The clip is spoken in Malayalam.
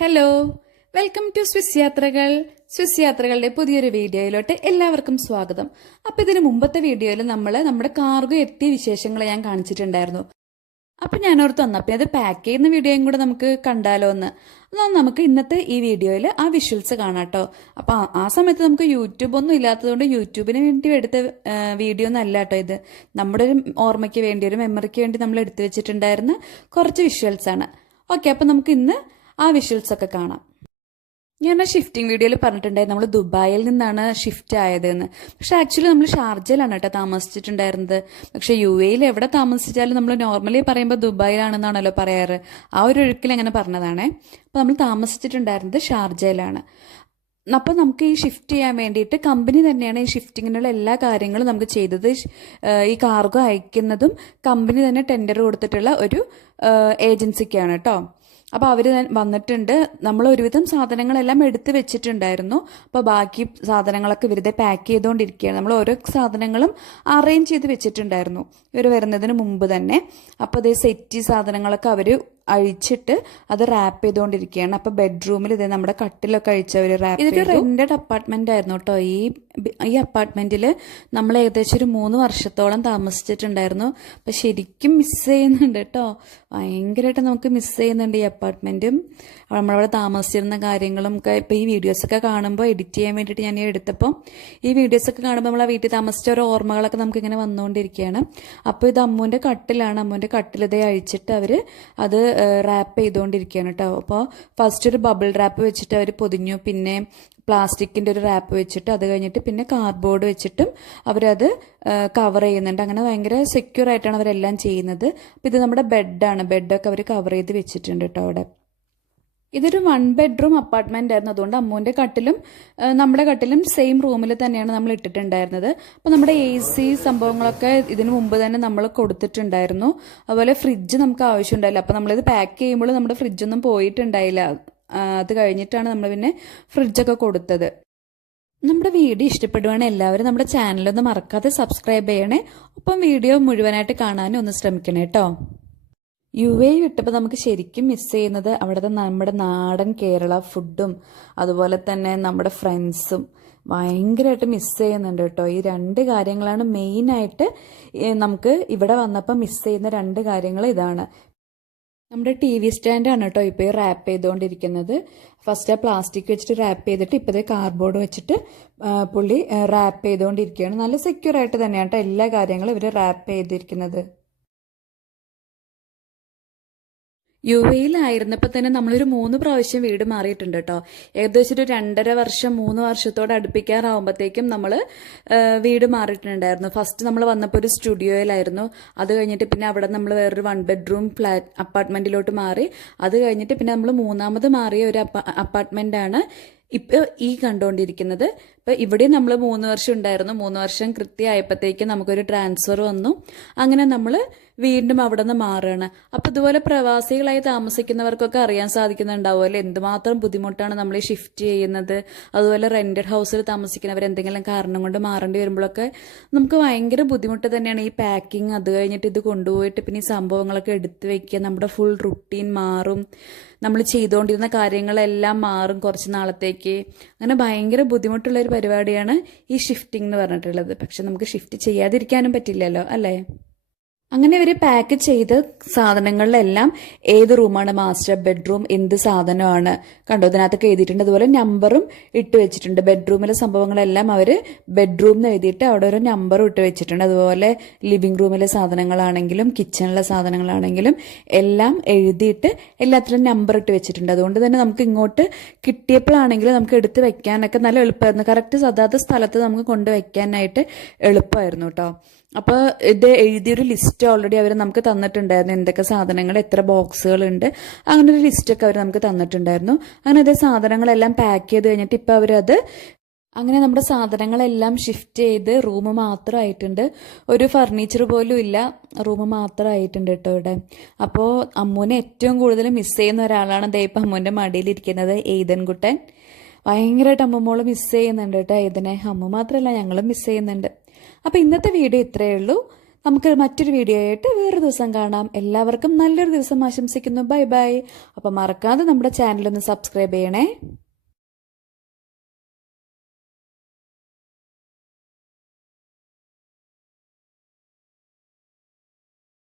ഹലോ, വെൽക്കം ടു സ്വിസ് യാത്രകൾ. സ്വിസ് യാത്രകളുടെ പുതിയൊരു വീഡിയോയിലോട്ട് എല്ലാവർക്കും സ്വാഗതം. അപ്പോൾ ഇതിന് മുമ്പത്തെ വീഡിയോയിൽ നമ്മുടെ കാർഗോ എത്തിയ വിശേഷങ്ങൾ ഞാൻ കാണിച്ചിട്ടുണ്ടായിരുന്നു. അപ്പോൾ ഞാൻ ഓർത്ത് വന്നപ്പോൾ അത് പാക്ക് ചെയ്യുന്ന വീഡിയോയും കൂടെ നമുക്ക് കണ്ടാലോ എന്ന്. എന്നാൽ നമുക്ക് ഇന്നത്തെ ഈ വീഡിയോയിൽ ആ വിഷ്വൽസ് കാണാം കേട്ടോ. അപ്പോൾ ആ സമയത്ത് നമുക്ക് യൂട്യൂബ് ഒന്നും ഇല്ലാത്തതുകൊണ്ട് യൂട്യൂബിന് വേണ്ടി എടുത്ത വീഡിയോ ഒന്നും അല്ല കേട്ടോ ഇത്. നമ്മുടെ ഒരു ഓർമ്മയ്ക്ക് വേണ്ടി, ഒരു മെമ്മറിക്ക് വേണ്ടി നമ്മൾ എടുത്തു വെച്ചിട്ടുണ്ടായിരുന്ന കുറച്ച് വിഷ്വൽസ് ആണ്. ഓക്കെ, അപ്പോൾ നമുക്ക് ഇന്ന് ആ വിഷ്വൽസ് ഒക്കെ കാണാം. ഞാൻ ആ ഷിഫ്റ്റിംഗ് വീഡിയോയിൽ പറഞ്ഞിട്ടുണ്ടായി നമ്മൾ ദുബായിൽ നിന്നാണ് ഷിഫ്റ്റ് ആയതെന്ന്. പക്ഷെ ആക്ച്വലി നമ്മൾ ഷാർജയിലാണ് കേട്ടോ താമസിച്ചിട്ടുണ്ടായിരുന്നത്. പക്ഷെ UAE എവിടെ താമസിച്ചാലും നമ്മൾ നോർമലി പറയുമ്പോൾ ദുബായിലാണെന്നാണല്ലോ പറയാറ്. ആ ഒരു ഒഴുക്കിൽ അങ്ങനെ പറഞ്ഞതാണേ. അപ്പോൾ നമ്മൾ താമസിച്ചിട്ടുണ്ടായിരുന്നത് ഷാർജയിലാണ്. അപ്പോൾ നമുക്ക് ഈ ഷിഫ്റ്റ് ചെയ്യാൻ വേണ്ടിയിട്ട് കമ്പനി തന്നെയാണ് ഈ ഷിഫ്റ്റിങ്ങിനുള്ള എല്ലാ കാര്യങ്ങളും നമുക്ക് ചെയ്തത്. ഈ കാർഗോ അയക്കുന്നതും കമ്പനി തന്നെ ടെൻഡർ കൊടുത്തിട്ടുള്ള ഒരു ഏജൻസിക്കാണ് കേട്ടോ. അപ്പോൾ അവർ വന്നിട്ടുണ്ട്. നമ്മൾ ഒരുവിധം സാധനങ്ങളെല്ലാം എടുത്ത് വെച്ചിട്ടുണ്ടായിരുന്നു. അപ്പോൾ ബാക്കി സാധനങ്ങളൊക്കെ വെറുതെ പാക്ക് ചെയ്തുകൊണ്ടിരിക്കുകയാണ്. നമ്മൾ ഓരോ സാധനങ്ങളും അറേഞ്ച് ചെയ്ത് വെച്ചിട്ടുണ്ടായിരുന്നു ഇവർ വരുന്നതിന് മുമ്പ് തന്നെ. അപ്പോൾ അതേ സെറ്റി സാധനങ്ങളൊക്കെ അവർ അഴിച്ചിട്ട് അത് റാപ്പ് ചെയ്തുകൊണ്ടിരിക്കുകയാണ്. അപ്പോൾ ബെഡ്റൂമിൽ ഇതേ നമ്മുടെ കട്ടിലൊക്കെ അഴിച്ചവർ റാപ്പ് ചെയ്തു. ഇതൊരു റെന്റഡ് അപ്പാർട്ട്മെന്റ് ആയിരുന്നു കേട്ടോ. ഈ അപ്പാർട്ട്മെന്റിൽ നമ്മൾ ഏകദേശം ഒരു 3 വർഷത്തോളം താമസിച്ചിട്ടുണ്ടായിരുന്നു. അപ്പം ശരിക്കും മിസ് ചെയ്യുന്നുണ്ട് കേട്ടോ. ഭയങ്കരമായിട്ട് നമുക്ക് മിസ് ചെയ്യുന്നുണ്ട് ഈ അപ്പാർട്ട്മെന്റും നമ്മളവിടെ താമസിച്ചിരുന്ന കാര്യങ്ങളും ഒക്കെ. ഇപ്പം ഈ വീഡിയോസൊക്കെ കാണുമ്പോൾ എഡിറ്റ് ചെയ്യാൻ വേണ്ടിയിട്ട് ഞാൻ എടുത്തപ്പോൾ ഈ വീഡിയോസൊക്കെ കാണുമ്പോൾ നമ്മൾ ആ വീട്ടിൽ താമസിച്ച ഓരോ ഓർമ്മകളൊക്കെ നമുക്കിങ്ങനെ വന്നുകൊണ്ടിരിക്കുകയാണ്. അപ്പോൾ ഇത് അമ്മൂൻ്റെ കട്ടിലാണ്. അമ്മൂൻ്റെ കട്ടിലിതേ അഴിച്ചിട്ട് അവർ അത് റാപ്പ് ചെയ്തുകൊണ്ടിരിക്കുകയാണ് കേട്ടോ. അപ്പോൾ ഫസ്റ്റ് ഒരു ബബിൾ റാപ്പ് വെച്ചിട്ട് അവർ പൊതിഞ്ഞു. പിന്നെ പ്ലാസ്റ്റിക്കിൻ്റെ ഒരു റാപ്പ് വെച്ചിട്ട്, അത് കഴിഞ്ഞിട്ട് പിന്നെ കാർഡ്ബോർഡ് വെച്ചിട്ടും അവരത് കവർ ചെയ്യുന്നുണ്ട്. അങ്ങനെ ഭയങ്കര സെക്യൂർ ആയിട്ടാണ് അവരെല്ലാം ചെയ്യുന്നത്. അപ്പോൾ ഇത് നമ്മുടെ ബെഡാണ്. ബെഡൊക്കെ അവർ കവർ ചെയ്ത് വെച്ചിട്ടുണ്ട് കേട്ടോ അവിടെ. ഇതൊരു 1 ബെഡ്റൂം അപ്പാർട്ട്മെന്റ് ആയിരുന്നു. അതുകൊണ്ട് അമ്മൂൻ്റെ കട്ടിലും നമ്മുടെ കട്ടിലും സെയിം റൂമിൽ തന്നെയാണ് നമ്മൾ ഇട്ടിട്ടുണ്ടായിരുന്നത്. അപ്പോൾ നമ്മുടെ AC സംഭവങ്ങളൊക്കെ ഇതിനു മുമ്പ് തന്നെ നമ്മൾ കൊടുത്തിട്ടുണ്ടായിരുന്നു. അതുപോലെ ഫ്രിഡ്ജ് നമുക്ക് ആവശ്യമുണ്ടായില്ല. അപ്പോൾ നമ്മളിത് പാക്ക് ചെയ്യുമ്പോൾ നമ്മുടെ ഫ്രിഡ്ജൊന്നും പോയിട്ടുണ്ടായില്ല. അത് കഴിഞ്ഞിട്ടാണ് നമ്മൾ പിന്നെ ഫ്രിഡ്ജൊക്കെ കൊടുത്തത്. നമ്മുടെ വീഡിയോ ഇഷ്ടപ്പെടുവാണെങ്കിൽ എല്ലാവരും നമ്മുടെ ചാനലൊന്ന് മറക്കാതെ സബ്സ്ക്രൈബ് ചെയ്യണേ. ഒപ്പം വീഡിയോ മുഴുവനായിട്ട് കാണാനും ഒന്ന് ശ്രമിക്കണേ കേട്ടോ. UAE വിട്ടപ്പോൾ നമുക്ക് ശരിക്കും മിസ് ചെയ്യുന്നത് അവിടുത്തെ നമ്മുടെ നാടൻ കേരള ഫുഡും അതുപോലെ തന്നെ നമ്മുടെ ഫ്രണ്ട്സും ഭയങ്കരമായിട്ട് മിസ് ചെയ്യുന്നുണ്ട് കേട്ടോ. ഈ 2 കാര്യങ്ങളാണ് മെയിനായിട്ട് നമുക്ക് ഇവിടെ വന്നപ്പോൾ മിസ് ചെയ്യുന്ന 2 കാര്യങ്ങൾ ഇതാണ്. നമ്മുടെ TV സ്റ്റാൻഡാണ് കേട്ടോ ഇപ്പോൾ ഈ റാപ്പ് ചെയ്തുകൊണ്ടിരിക്കുന്നത്. ഫസ്റ്റ് പ്ലാസ്റ്റിക് വെച്ചിട്ട് റാപ്പ് ചെയ്തിട്ട് ഇപ്പോഴത്തെ കാർഡ്ബോർഡ് വെച്ചിട്ട് പുള്ളി റാപ്പ് ചെയ്തുകൊണ്ടിരിക്കുകയാണ്. നല്ല സെക്യൂർ ആയിട്ട് തന്നെയാണ് കേട്ടോ എല്ലാ കാര്യങ്ങളും ഇവർ റാപ്പ് ചെയ്തിരിക്കുന്നത്. UAEയിലായിരുന്നപ്പോൾ തന്നെ നമ്മളൊരു 3 പ്രാവശ്യം വീട് മാറിയിട്ടുണ്ട് കേട്ടോ. ഏകദേശം ഒരു 2.5 വർഷം 3 വർഷത്തോട് അടുപ്പിക്കാറാവുമ്പോഴത്തേക്കും നമ്മൾ വീട് മാറിയിട്ടുണ്ടായിരുന്നു. ഫസ്റ്റ് നമ്മൾ വന്നപ്പോൾ ഒരു സ്റ്റുഡിയോയിലായിരുന്നു. അത് കഴിഞ്ഞിട്ട് പിന്നെ അവിടെ നമ്മൾ വേറൊരു 1 ബെഡ്റൂം ഫ്ലാറ്റ് അപ്പാർട്ട്മെന്റിലോട്ട് മാറി. അത് കഴിഞ്ഞിട്ട് പിന്നെ നമ്മൾ 3ാമത് മാറിയ ഒരു അപ്പാർട്ട്മെന്റാണ് ഇപ്പോൾ ഈ കണ്ടുകൊണ്ടിരിക്കുന്നത്. ഇപ്പോൾ ഇവിടെ നമ്മൾ 3 വർഷം ഉണ്ടായിരുന്നു. 3 വർഷം കൃത്യമായപ്പോഴത്തേക്കും നമുക്കൊരു ട്രാൻസ്ഫർ വന്നു. അങ്ങനെ നമ്മൾ വീണ്ടും അവിടെ നിന്ന് മാറുകയാണ്. അപ്പോൾ ഇതുപോലെ പ്രവാസികളായി താമസിക്കുന്നവർക്കൊക്കെ അറിയാൻ സാധിക്കുന്നുണ്ടാവുമല്ലോ എന്തുമാത്രം ബുദ്ധിമുട്ടാണ് നമ്മൾ ഈ ഷിഫ്റ്റ് ചെയ്യുന്നത്. അതുപോലെ റെന്റഡ് ഹൗസിൽ താമസിക്കുന്നവർ എന്തെങ്കിലും കാരണം കൊണ്ട് മാറേണ്ടി വരുമ്പോഴൊക്കെ നമുക്ക് ഭയങ്കര ബുദ്ധിമുട്ട് തന്നെയാണ് ഈ പാക്കിങ്. അത് കഴിഞ്ഞിട്ട് ഇത് കൊണ്ടുപോയിട്ട് പിന്നെ ഈ സംഭവങ്ങളൊക്കെ എടുത്തു വെക്കുക. നമ്മുടെ ഫുൾ റുട്ടീൻ മാറും. നമ്മൾ ചെയ്തുകൊണ്ടിരുന്ന കാര്യങ്ങളെല്ലാം മാറും കുറച്ച് നാളത്തേക്ക്. അങ്ങനെ ഭയങ്കര ബുദ്ധിമുട്ടുള്ള ഒരു പരിപാടിയാണ് ഈ ഷിഫ്റ്റിംഗ് എന്ന് പറഞ്ഞിട്ടുള്ളത്. പക്ഷെ നമുക്ക് ഷിഫ്റ്റ് ചെയ്യാതിരിക്കാനും പറ്റില്ലല്ലോ അല്ലേ. അങ്ങനെ ഇവർ പാക്ക് ചെയ്ത സാധനങ്ങളിലെല്ലാം ഏത് റൂമാണ് മാസ്റ്റർ ബെഡ്റൂം, എന്ത് സാധനമാണ് കണ്ടോ ഇതിനകത്തൊക്കെ എഴുതിയിട്ടുണ്ട്. അതുപോലെ നമ്പറും ഇട്ട് വെച്ചിട്ടുണ്ട്. ബെഡ്റൂമിലെ സംഭവങ്ങളെല്ലാം അവർ ബെഡ്റൂം എന്ന് എഴുതിയിട്ട് അവിടെ ഒരു നമ്പറും ഇട്ട് വെച്ചിട്ടുണ്ട്. അതുപോലെ ലിവിംഗ് റൂമിലെ സാധനങ്ങളാണെങ്കിലും കിച്ചണിലെ സാധനങ്ങളാണെങ്കിലും എല്ലാം എഴുതിയിട്ട് എല്ലാത്തിലും നമ്പർ ഇട്ട് വെച്ചിട്ടുണ്ട്. അതുകൊണ്ട് തന്നെ നമുക്ക് ഇങ്ങോട്ട് കിട്ടിയപ്പോഴാണെങ്കിലും നമുക്ക് എടുത്ത് വെക്കാനൊക്കെ നല്ല എളുപ്പമായിരുന്നു. കറക്റ്റ് അതാത് സ്ഥലത്ത് നമുക്ക് കൊണ്ടുവയ്ക്കാനായിട്ട് എളുപ്പമായിരുന്നു കേട്ടോ. അപ്പോൾ ഇത് എഴുതിയൊരു ലിസ്റ്റ് ഓൾറെഡി അവർ നമുക്ക് തന്നിട്ടുണ്ടായിരുന്നു. എന്തൊക്കെ സാധനങ്ങൾ, എത്ര ബോക്സുകളുണ്ട്, അങ്ങനെ ഒരു ലിസ്റ്റൊക്കെ അവർ നമുക്ക് തന്നിട്ടുണ്ടായിരുന്നു. അങ്ങനെ അതേ സാധനങ്ങളെല്ലാം പാക്ക് ചെയ്ത് കഴിഞ്ഞിട്ട് ഇപ്പോൾ അവരത് അങ്ങനെ നമ്മുടെ സാധനങ്ങളെല്ലാം ഷിഫ്റ്റ് ചെയ്ത് റൂം മാത്രമായിട്ടുണ്ട്. ഒരു ഫർണിച്ചർ പോലും ഇല്ല, റൂം മാത്രമായിട്ടുണ്ട് കേട്ടോ ഇവിടെ. അപ്പോൾ അമ്മൂനെ ഏറ്റവും കൂടുതൽ മിസ് ചെയ്യുന്ന ഒരാളാണ് ദേ ഇപ്പം അമ്മൂൻ്റെ മടിയിലിരിക്കുന്നത് ഏതൻകുട്ടൻ. ഭയങ്കരമായിട്ട് അമ്മമ്മോള് മിസ് ചെയ്യുന്നുണ്ട് കേട്ടോ ഇതിനെ. അമ്മ മാത്രമല്ല ഞങ്ങളും മിസ് ചെയ്യുന്നുണ്ട്. അപ്പോൾ ഇന്നത്തെ വീഡിയോ ഇത്രയേ ഉള്ളൂ. നമുക്ക് മറ്റൊരു വീഡിയോ ആയിട്ട് വേറൊരു ദിവസം കാണാം. എല്ലാവർക്കും നല്ലൊരു ദിവസം ആശംസിക്കുന്നു. Bye bye. അപ്പം മറക്കാതെ നമ്മുടെ ചാനലൊന്ന് സബ്സ്ക്രൈബ് ചെയ്യണേ.